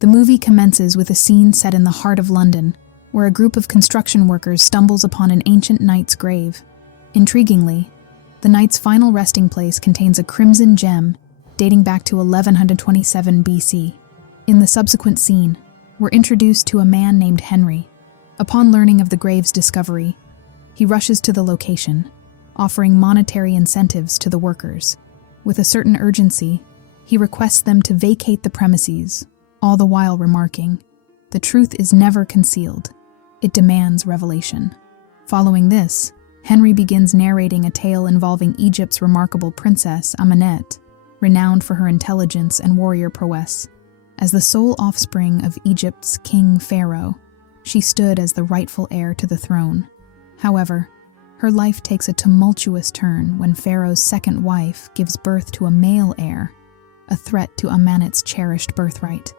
The movie commences with a scene set in the heart of London, where a group of construction workers stumbles upon an ancient knight's grave. Intriguingly, the knight's final resting place contains a crimson gem dating back to 1127 BC. In the subsequent scene, we're introduced to a man named Henry. Upon learning of the grave's discovery, he rushes to the location, offering monetary incentives to the workers. With a certain urgency, he requests them to vacate the premises, all the while remarking, "The truth is never concealed. It demands revelation." Following this, Henry begins narrating a tale involving Egypt's remarkable princess, Ahmanet, renowned for her intelligence and warrior prowess. As the sole offspring of Egypt's king Pharaoh, she stood as the rightful heir to the throne. However, her life takes a tumultuous turn when Pharaoh's second wife gives birth to a male heir, a threat to Ahmanet's cherished birthright.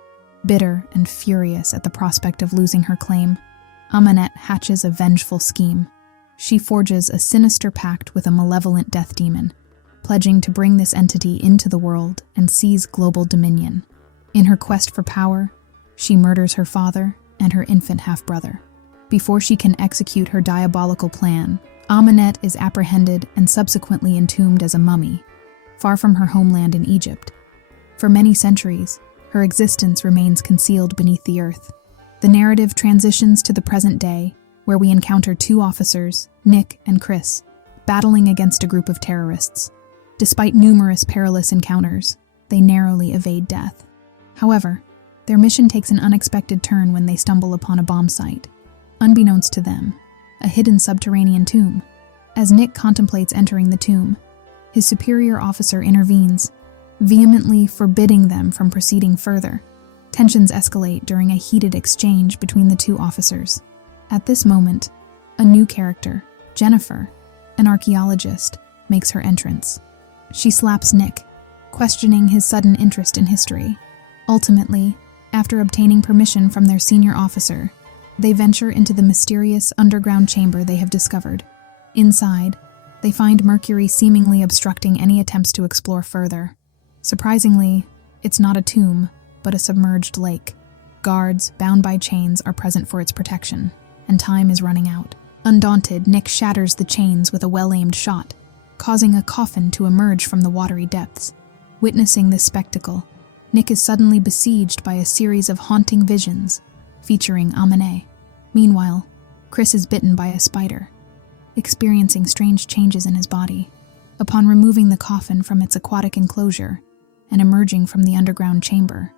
Bitter and furious at the prospect of losing her claim, Ahmanet hatches a vengeful scheme. She forges a sinister pact with a malevolent death demon, pledging to bring this entity into the world and seize global dominion. In her quest for power, she murders her father and her infant half-brother. Before she can execute her diabolical plan, Ahmanet is apprehended and subsequently entombed as a mummy, far from her homeland in Egypt. For many centuries, her existence remains concealed beneath the earth. The narrative transitions to the present day, where we encounter two officers, Nick and Chris, battling against a group of terrorists. Despite numerous perilous encounters, they narrowly evade death. However, their mission takes an unexpected turn when they stumble upon a bomb site. Unbeknownst to them, a hidden subterranean tomb. As Nick contemplates entering the tomb, his superior officer intervenes, vehemently forbidding them from proceeding further. Tensions escalate during a heated exchange between the two officers. At this moment, a new character, Jennifer, an archaeologist, makes her entrance. She slaps Nick, questioning his sudden interest in history. Ultimately, after obtaining permission from their senior officer, they venture into the mysterious underground chamber they have discovered. Inside, they find Mercury seemingly obstructing any attempts to explore further. Surprisingly, it's not a tomb, but a submerged lake. Guards, bound by chains, are present for its protection, and time is running out. Undaunted, Nick shatters the chains with a well-aimed shot, causing a coffin to emerge from the watery depths. Witnessing this spectacle, Nick is suddenly besieged by a series of haunting visions, featuring Ahmanet. Meanwhile, Chris is bitten by a spider, experiencing strange changes in his body. Upon removing the coffin from its aquatic enclosure and emerging from the underground chamber,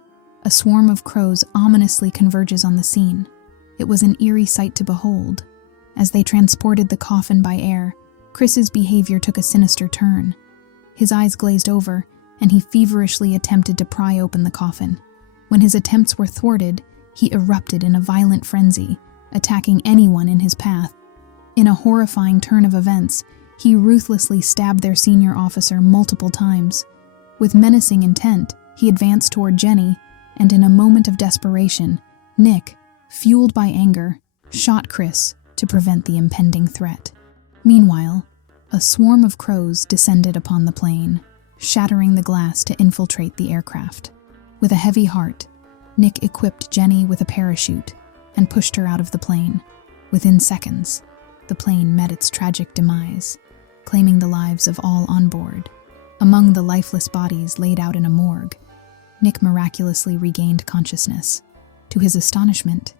a swarm of crows ominously converges on the scene. It was an eerie sight to behold. As they transported the coffin by air, Chris's behavior took a sinister turn. His eyes glazed over, and he feverishly attempted to pry open the coffin. When his attempts were thwarted, he erupted in a violent frenzy, attacking anyone in his path. In a horrifying turn of events, he ruthlessly stabbed their senior officer multiple times. With menacing intent, he advanced toward Jenny, and in a moment of desperation, Nick, fueled by anger, shot Chris to prevent the impending threat. Meanwhile, a swarm of crows descended upon the plane, shattering the glass to infiltrate the aircraft. With a heavy heart, Nick equipped Jenny with a parachute and pushed her out of the plane. Within seconds, the plane met its tragic demise, claiming the lives of all on board. Among the lifeless bodies laid out in a morgue, Nick miraculously regained consciousness. To his astonishment,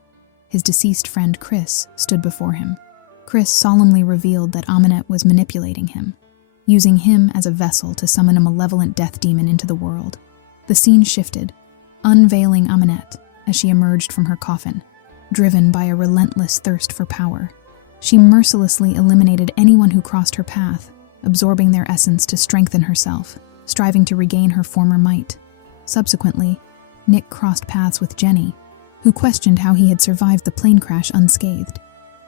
his deceased friend Chris stood before him. Chris solemnly revealed that Ahmanet was manipulating him, using him as a vessel to summon a malevolent death demon into the world. The scene shifted, unveiling Ahmanet as she emerged from her coffin, driven by a relentless thirst for power. She mercilessly eliminated anyone who crossed her path, absorbing their essence to strengthen herself, striving to regain her former might. Subsequently, Nick crossed paths with Jenny, who questioned how he had survived the plane crash unscathed.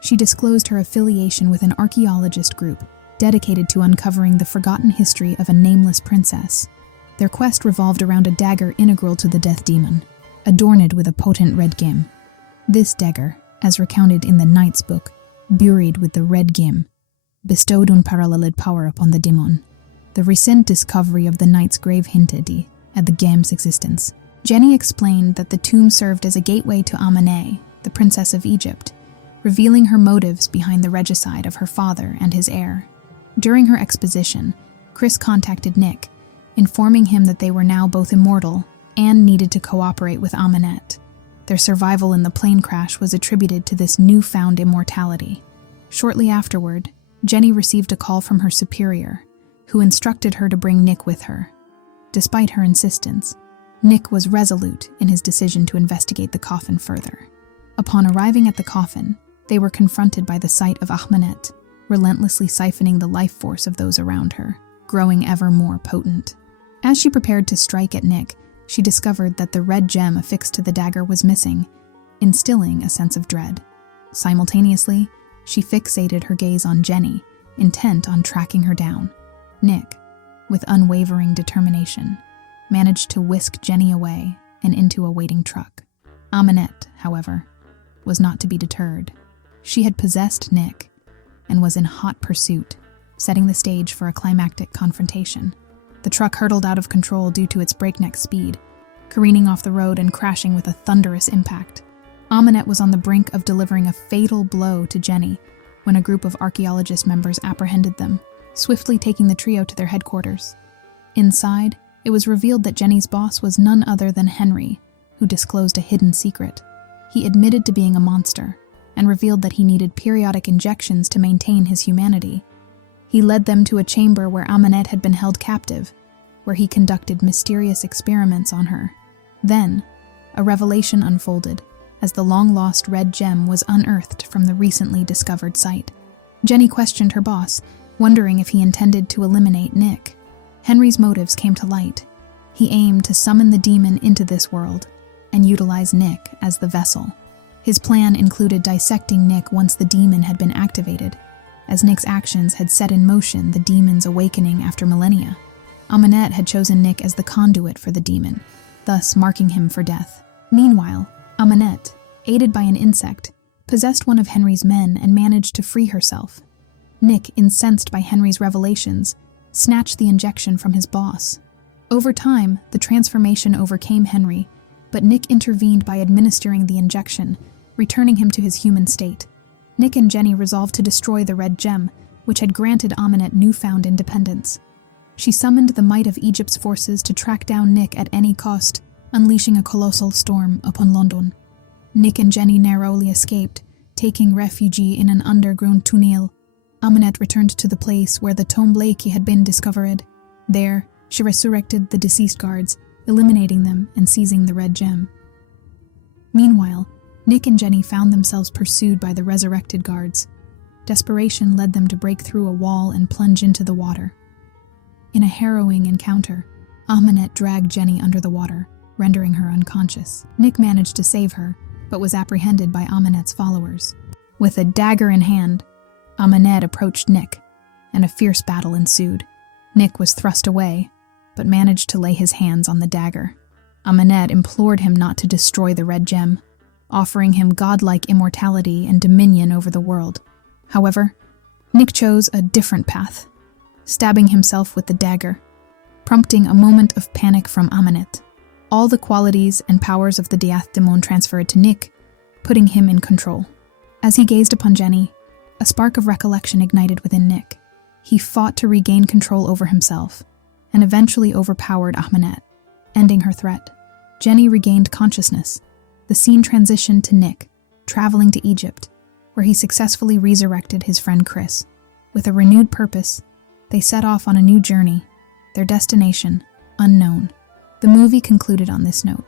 She disclosed her affiliation with an archaeologist group dedicated to uncovering the forgotten history of a nameless princess. Their quest revolved around a dagger integral to the death demon, adorned with a potent red gem. This dagger, as recounted in the Knight's book, buried with the red gem, bestowed unparalleled power upon the demon. The recent discovery of the Knight's grave hinted at the gem's existence, Jenny explained that the tomb served as a gateway to Ahmanet, the princess of Egypt, revealing her motives behind the regicide of her father and his heir. During her exposition, Chris contacted Nick, informing him that they were now both immortal and needed to cooperate with Ahmanet. Their survival in the plane crash was attributed to this newfound immortality. Shortly afterward, Jenny received a call from her superior, who instructed her to bring Nick with her. Despite her insistence, Nick was resolute in his decision to investigate the coffin further. Upon arriving at the coffin, they were confronted by the sight of Ahmanet, relentlessly siphoning the life force of those around her, growing ever more potent. As she prepared to strike at Nick, she discovered that the red gem affixed to the dagger was missing, instilling a sense of dread. Simultaneously, she fixated her gaze on Jenny, intent on tracking her down. Nick, with unwavering determination, managed to whisk Jenny away and into a waiting truck. Ahmanet, however, was not to be deterred. She had possessed Nick and was in hot pursuit, setting the stage for a climactic confrontation. The truck hurtled out of control due to its breakneck speed, careening off the road and crashing with a thunderous impact. Ahmanet was on the brink of delivering a fatal blow to Jenny when a group of archaeologist members apprehended them, swiftly taking the trio to their headquarters. Inside, it was revealed that Jenny's boss was none other than Henry, who disclosed a hidden secret. He admitted to being a monster and revealed that he needed periodic injections to maintain his humanity. He led them to a chamber where Ahmanet had been held captive, where he conducted mysterious experiments on her. Then, a revelation unfolded as the long-lost red gem was unearthed from the recently discovered site. Jenny questioned her boss, wondering if he intended to eliminate Nick. Henry's motives came to light. He aimed to summon the demon into this world and utilize Nick as the vessel. His plan included dissecting Nick once the demon had been activated, as Nick's actions had set in motion the demon's awakening after millennia. Ahmanet had chosen Nick as the conduit for the demon, thus marking him for death. Meanwhile, Ahmanet, aided by an insect, possessed one of Henry's men and managed to free herself. Nick, incensed by Henry's revelations, snatched the injection from his boss. Over time, the transformation overcame Henry, but Nick intervened by administering the injection, returning him to his human state. Nick and Jenny resolved to destroy the red gem, which had granted Ahmanet newfound independence. She summoned the might of Egypt's forces to track down Nick at any cost, unleashing a colossal storm upon London. Nick and Jenny narrowly escaped, taking refuge in an underground tunnel. Ahmanet returned to the place where the tomb Blakey had been discovered. There, she resurrected the deceased guards, eliminating them and seizing the red gem. Meanwhile, Nick and Jenny found themselves pursued by the resurrected guards. Desperation led them to break through a wall and plunge into the water. In a harrowing encounter, Ahmanet dragged Jenny under the water, rendering her unconscious. Nick managed to save her, but was apprehended by Ahmanet's followers. With a dagger in hand, Ahmanet approached Nick, and a fierce battle ensued. Nick was thrust away, but managed to lay his hands on the dagger. Ahmanet implored him not to destroy the red gem, offering him godlike immortality and dominion over the world. However, Nick chose a different path, stabbing himself with the dagger, prompting a moment of panic from Ahmanet. All the qualities and powers of the Diath Demon transferred to Nick, putting him in control. As he gazed upon Jenny, a spark of recollection ignited within Nick. He fought to regain control over himself, and eventually overpowered Ahmanet, ending her threat. Jenny regained consciousness. The scene transitioned to Nick, traveling to Egypt, where he successfully resurrected his friend Chris. With a renewed purpose, they set off on a new journey, their destination unknown. The movie concluded on this note.